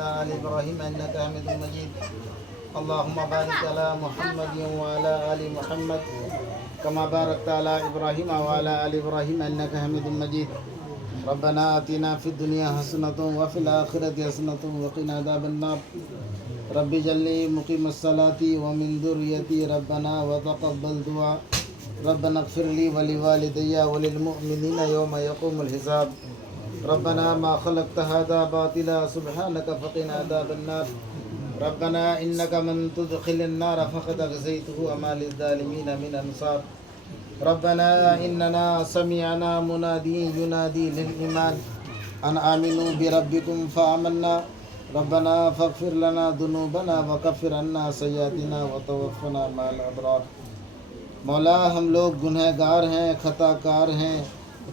وعلى آل إبراهيم إنك حميد مجيد اللهم بارك على محمد وعلى آل محمد كما باركت على إبراهيم وعلى آل إبراهيم إنك حميد مجيد ربنا آتنا في الدنيا حسنة وفي الآخرة حسنة وقنا عذاب النار رب اجعلني مقيم الصلاة ومن ذريتي ربنا وتقبل دعاء ربنا اغفر لي ولوالدي وللمؤمنين يوم يقوم الحساب ربنا ما خلقت هذا باطلا سبحانك فقنا عذاب النار ربنا إنك من تدخل النار فقد أخزيته وما للظالمين من أنصار ربنا إننا سمعنا منادي ينادي للإيمان أن آمنوا بربكم فآمنا ربنا فاغفر لنا ذنوبنا وكفر عنا سيئاتنا وتوفنا مع الأبرار مولا ہم لوگ گنہگار ہیں، خطا کار ہیں،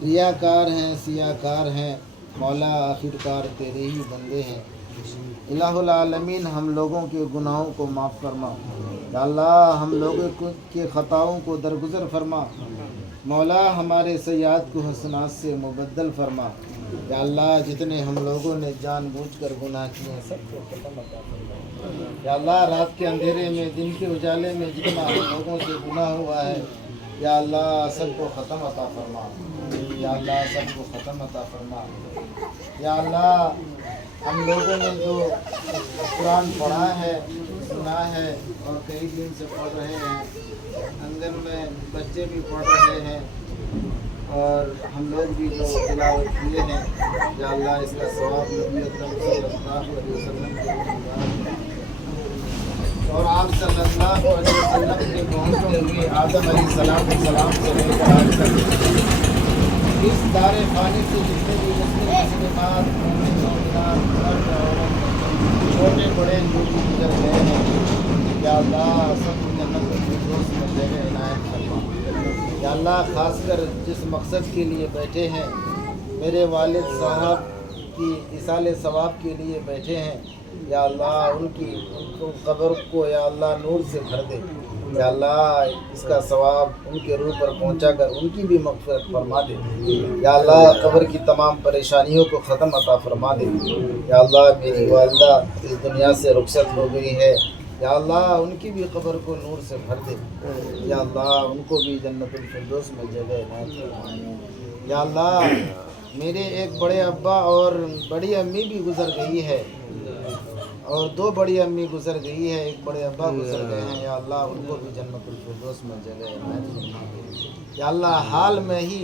ریاکار ہیں، سیاکار ہیں، مولا آخرکار تیرے ہی بندے ہیں۔ الہ العالمین ہم لوگوں کے گناہوں کو معاف فرما، یا اللہ ہم لوگوں کے خطاؤں کو درگزر فرما، مولا ہمارے سیئات کو حسنات سے مبدل فرما، یا اللہ جتنے ہم لوگوں نے جان بوجھ کر گناہ کیے ہیں سب کو ختم عطا فرما، یا اللہ رات کے اندھیرے میں دن کے اجالے میں جتنا ہم لوگوں سے گناہ ہوا ہے یا اللہ سب کو ختم عطا فرما، یا اللہ سب کو ختم عطا فرما، یا اللہ ہم لوگوں نے جو قرآن پڑھا ہے سنا ہے اور کئی دن سے پڑھ رہے ہیں، آنگن میں بچے بھی پڑھ رہے ہیں اور ہم لوگ بھی جو تلاوت کیے ہیں یا اللہ اس کا ثواب نبی اکرم صلی اللہ علیہ وسلم کے اور آپ صلی اللہ علیہ وسلم کے پہنچوں ہوئے آدم علیہ السلام سے لے کر آج تک اس دار فانی سے جتنے بھی مسلمان چھوٹے بڑے جو بھی گزر گئے ہیں یا اللہ سب کو جنت الفردوس میں جگہ عنایت فرما، یا اللہ خاص کر جس مقصد کے لیے بیٹھے ہیں میرے والد صاحب کی ایصال ثواب کے لیے بیٹھے ہیں یا اللہ ان قبر کو یا اللہ نور سے بھر دے، یا اللہ اس کا ثواب ان کے روح پر پہنچا کر ان کی بھی مغفرت فرما دے، یا اللہ قبر کی تمام پریشانیوں کو ختم عطا فرما دے، یا اللہ میری والدہ اس دنیا سے رخصت ہو گئی ہے یا اللہ ان کی بھی قبر کو نور سے بھر دے، یا اللہ ان کو بھی جنت الفردوس میں جگہ عنایت فرما، یا اللہ میرے ایک بڑے ابا اور بڑی امی بھی گزر گئی ہے اور دو بڑی امی گزر گئی ہے، ایک بڑے ابا گزر گئے ہیں، یا اللہ ان کو بھی جنت الفردوس میں جگہ عنایت فرما، یا اللہ حال میں ہی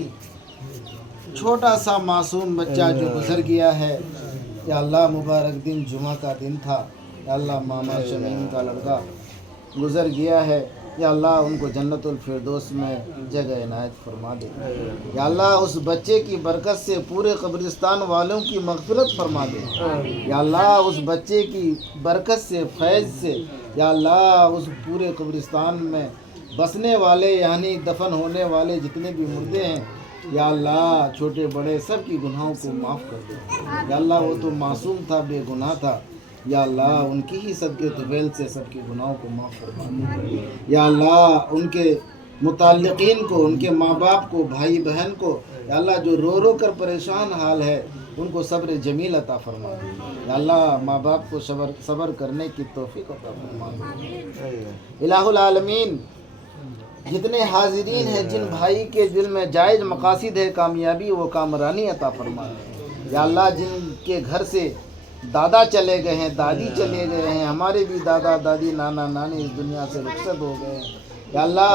چھوٹا سا معصوم بچہ جو گزر گیا ہے یا اللہ مبارک دن جمعہ کا دن تھا یا اللہ ماما شمیم کا لڑکا گزر گیا ہے، یا اللہ ان کو جنت الفردوس میں جگہ عنایت فرما دے، یا اللہ اس بچے کی برکت سے پورے قبرستان والوں کی مغفرت فرما دے، یا اللہ اس بچے کی برکت سے فیض سے یا اللہ اس پورے قبرستان میں بسنے والے یعنی دفن ہونے والے جتنے بھی مردے ہیں یا اللہ چھوٹے بڑے سب کی گناہوں کو معاف کر دے، یا اللہ وہ تو معصوم تھا، بے گناہ تھا، یا اللہ ان کی ہی صدقے طفیل سے سب کے گناہوں کو معاف فرما دے، یا اللہ ان کے متعلقین کو، ان کے ماں باپ کو، بھائی بہن کو یا اللہ جو رو رو کر پریشان حال ہے ان کو صبر جمیل عطا فرما دے، یا اللہ ماں باپ کو صبر کرنے کی توفیق عطا فرما دے۔ الہ العالمین جتنے حاضرین ہیں جن بھائی کے دل میں جائز مقاصد ہے کامیابی وہ کامرانی عطا فرما، یا اللہ جن کے گھر سے دادا چلے گئے ہیں، دادی چلے گئے ہیں، ہمارے بھی دادا دادی نانا نانی اس دنیا سے رخصت ہو گئے ہیں، یا اللہ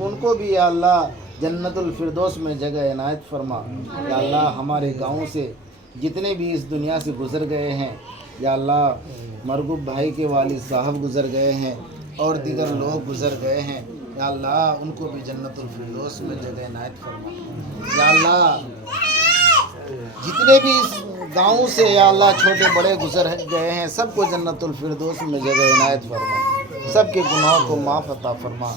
ان کو بھی یا اللہ جنت الفردوس میں جگہ عنایت فرما، یا اللہ ہمارے گاؤں سے جتنے بھی اس دنیا سے گزر گئے ہیں یا اللہ مرغوب بھائی کے والد صاحب گزر گئے ہیں اور دیگر لوگ گزر گئے ہیں یا اللہ ان کو بھی جنت الفردوس میں جگہ عنایت فرما، یا اللہ جتنے بھی اس گاؤں سے یا اللہ چھوٹے بڑے گزر گئے ہیں سب کو جنت الفردوس میں جگہ عنایت فرما، سب کے گناہوں کو معاف عطا فرما،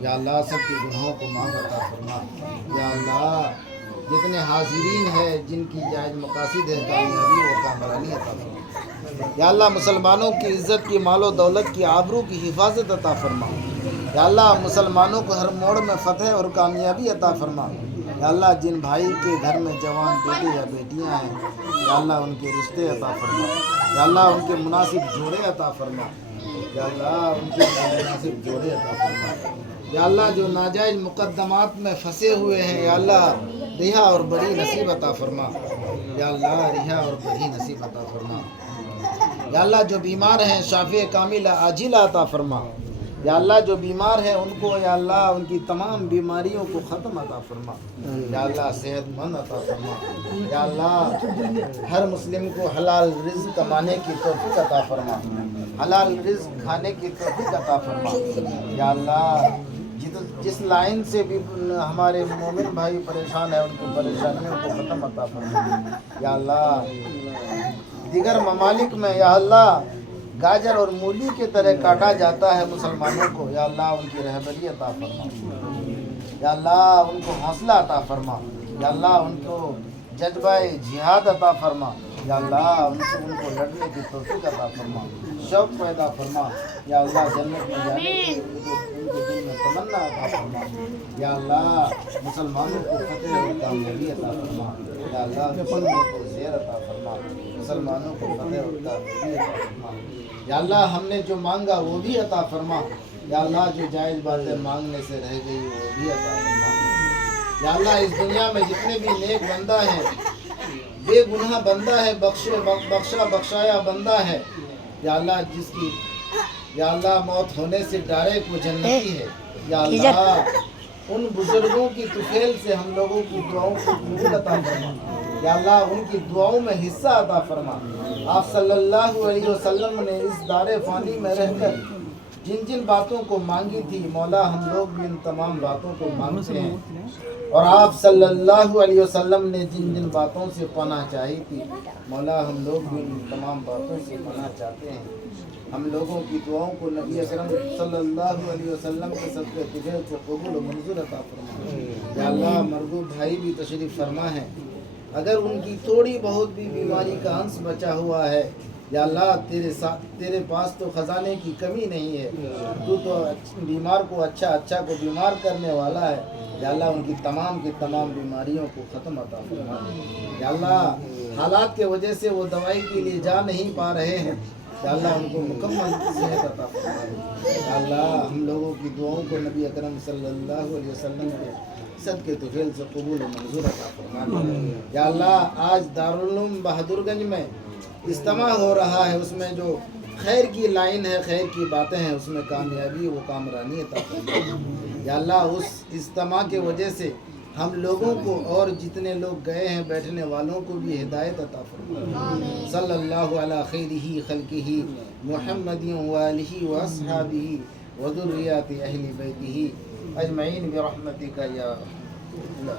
یا اللہ سب کے گناہوں کو معاف عطا فرما، یا اللہ جتنے حاضرین ہیں جن کی جائز مقاصد ہے کامیابی و کامرانی عطا فرما، یا اللہ مسلمانوں کی عزت کی مال و دولت کی آبرو کی حفاظت عطا فرما، یا اللہ مسلمانوں کو ہر موڑ میں فتح اور کامیابی عطا فرما، یا اللہ جن بھائی کے گھر میں جوان بیٹے یا بیٹیاں ہیں یا اللہ ان کے رشتے عطا فرما، یا اللہ ان کے مناسب جوڑے عطا فرما، یا اللہ ان کے مناسب جوڑے عطا فرما، یا اللہ جو ناجائز مقدمات میں پھنسے ہوئے ہیں یا اللہ رہا اور بڑی نصیب عطا فرما، یا اللہ رہا اور بڑی نصیب عطا فرما، یا اللہ جو بیمار ہیں شافی کامل عاجل عطا فرما، یا اللہ جو بیمار ہیں ان کو یا اللہ ان کی تمام بیماریوں کو ختم عطا فرما، یا اللہ صحت مند عطا فرما، یا اللہ ہر مسلم کو حلال رزق کمانے کی توفیق عطا فرما، حلال رزق کھانے کی توفیق عطا فرما، یا اللہ جس لائن سے بھی ہمارے مومن بھائی پریشان ہیں ان کو پریشانیوں کو ختم عطا فرما، یا اللہ دیگر ممالک میں یا اللہ گاجر اور مولی کے طرح کاٹا جاتا ہے مسلمانوں کو، یا اللہ ان کی رہبری عطا فرما، یا اللہ ان کو حوصلہ عطا فرما، یا اللہ ان کو جذبہ جہاد عطا فرما، یا اللہ ان کو لڑنے کی توفیق عطا فرما، شوق پیدا فرما، یا اللہ جنت میں جانے کی ان کے دل میں تمنا عطا فرما، یا اللہ مسلمانوں کو فتح اور کامیابی عطا فرما، یا اللہ مسلمانوں کو زیر عطا فرما، مسلمانوں کو فتح اور کامیابی عطا فرما، یا اللہ ہم نے جو مانگا وہ بھی عطا فرما، یا اللہ جو جائز باتیں مانگنے سے رہ گئی وہ بھی عطا فرما، یا اللہ اس دنیا میں جتنے بھی نیک بندہ ہیں بے گناہ بندہ ہے بخشا بخشایا بندہ ہے، یا اللہ جس کی یا اللہ موت ہونے سے ڈائریکٹ وہ جنتی ہے، یا اللہ ان بزرگوں کی طفیل سے ہم لوگوں کی دعاؤں کو قبول عطا فرما، یا اللہ ان کی دعاؤں میں حصہ عطا فرما، آپ صلی اللہ علیہ وسلم نے اس دار فانی میں رہ کر جن جن باتوں کو مانگی تھی مولا ہم لوگ بھی ان تمام باتوں کو مانگتے ہیں، اور آپ صلی اللہ علیہ وسلم نے جن جن باتوں سے پناہ چاہی تھی مولا ہم لوگ بھی ان تمام باتوں سے پناہ چاہتے ہیں، ہم لوگوں کی دعاؤں کو نبی اکرم صلی اللہ علیہ وسلم کے صدقے تجھے سے قبول و منظور عطا فرما، یا اللہ مرغوب بھائی بھی تشریف فرما ہے، اگر ان کی تھوڑی بہت بھی بیماری کا انس بچا ہوا ہے یا اللہ تیرے پاس تو خزانے کی کمی نہیں ہے، تو بیمار کو اچھا کو بیمار کرنے والا ہے، یا اللہ ان کی تمام بیماریوں کو ختم عطا فرما، یا اللہ حالات کے وجہ سے وہ دوائی کے لیے جا نہیں پا رہے ہیں، یا اللہ ان کو مکمل صحت عطا فرما، یا اللہ ہم لوگوں کی دعاؤں کو نبی اکرم صلی اللہ علیہ وسلم کے صدقے طفیل سے قبول و منظور عطا فرما، یا اللہ آج دارالعلوم بہادر گنج میں اجتماع ہو رہا ہے، اس میں جو خیر کی لائن ہے خیر کی باتیں ہیں اس میں کامیابی و کامرانی عطا فرما، یا اللہ اس اجتماع کے وجہ سے ہم لوگوں کو اور جتنے لوگ گئے ہیں بیٹھنے والوں کو بھی ہدایت عطا فرما، صلی اللہ علی خیرہ خلقہ محمد وآلہ واصحابہ وذریات اہل بیتہ اجمعین برحمتک یا اللہ۔